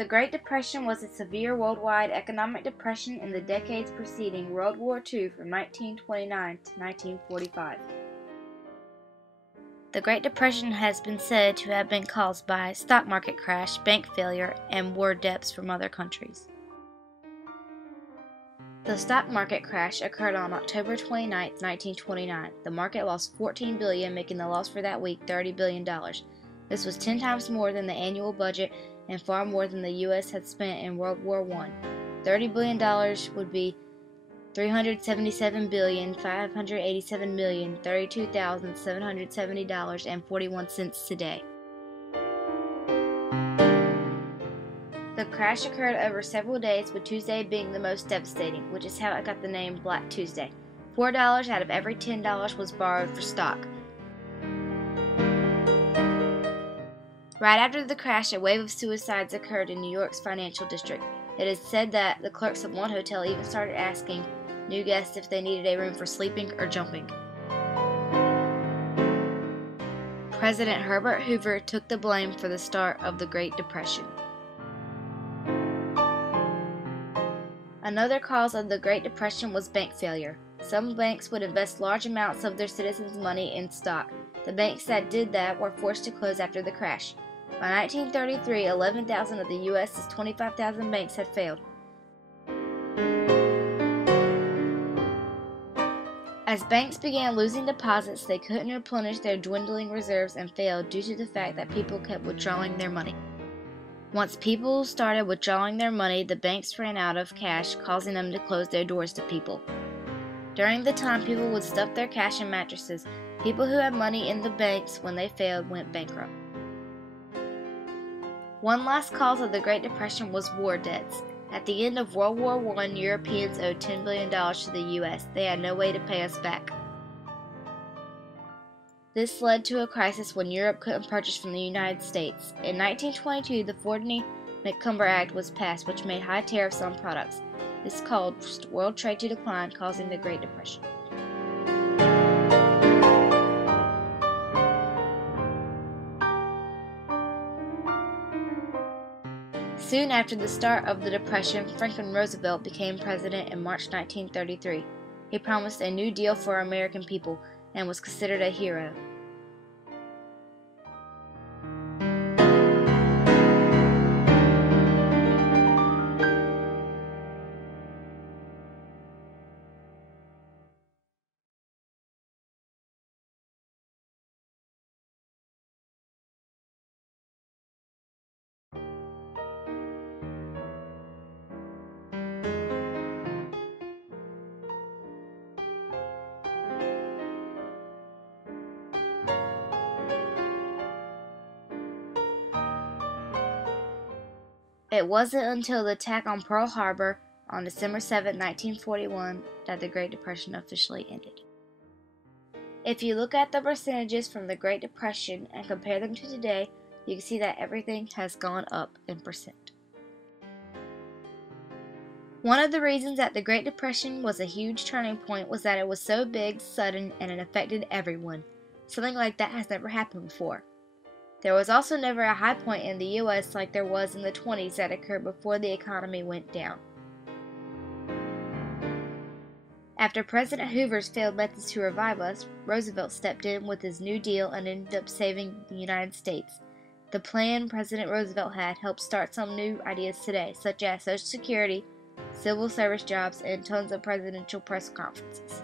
The Great Depression was a severe worldwide economic depression in the decades preceding World War II from 1929 to 1945. The Great Depression has been said to have been caused by stock market crash, bank failure, and war debts from other countries. The stock market crash occurred on October 29, 1929. The market lost $14 billion, making the loss for that week $30 billion. This was 10 times more than the annual budget and far more than the U.S. had spent in World War I. $30 billion would be $377,587,032,770.41 today. The crash occurred over several days, with Tuesday being the most devastating, which is how it got the name Black Tuesday. $4 out of every $10 was borrowed for stock. Right after the crash, a wave of suicides occurred in New York's financial district. It is said that the clerks of one hotel even started asking new guests if they needed a room for sleeping or jumping. President Herbert Hoover took the blame for the start of the Great Depression. Another cause of the Great Depression was bank failure. Some banks would invest large amounts of their citizens' money in stock. The banks that did that were forced to close after the crash. By 1933, 11,000 of the U.S.'s 25,000 banks had failed. As banks began losing deposits, they couldn't replenish their dwindling reserves and failed due to the fact that people kept withdrawing their money. Once people started withdrawing their money, the banks ran out of cash, causing them to close their doors to people. During the time, people would stuff their cash in mattresses. People who had money in the banks when they failed went bankrupt. One last cause of the Great Depression was war debts. At the end of World War I, Europeans owed $10 billion to the U.S. They had no way to pay us back. This led to a crisis when Europe couldn't purchase from the United States. In 1922, the Ford-Nicumber Act was passed, which made high tariffs on products. This caused world trade to decline, causing the Great Depression. Soon after the start of the Depression, Franklin Roosevelt became president in March 1933. He promised a new deal for American people and was considered a hero. It wasn't until the attack on Pearl Harbor on December 7, 1941, that the Great Depression officially ended. If you look at the percentages from the Great Depression and compare them to today, you can see that everything has gone up in percent. One of the reasons that the Great Depression was a huge turning point was that it was so big, sudden, and it affected everyone. Something like that has never happened before. There was also never a high point in the U.S. like there was in the 1920s that occurred before the economy went down. After President Hoover's failed methods to revive us, Roosevelt stepped in with his New Deal and ended up saving the United States. The plan President Roosevelt had helped start some new ideas today, such as Social Security, civil service jobs, and tons of presidential press conferences.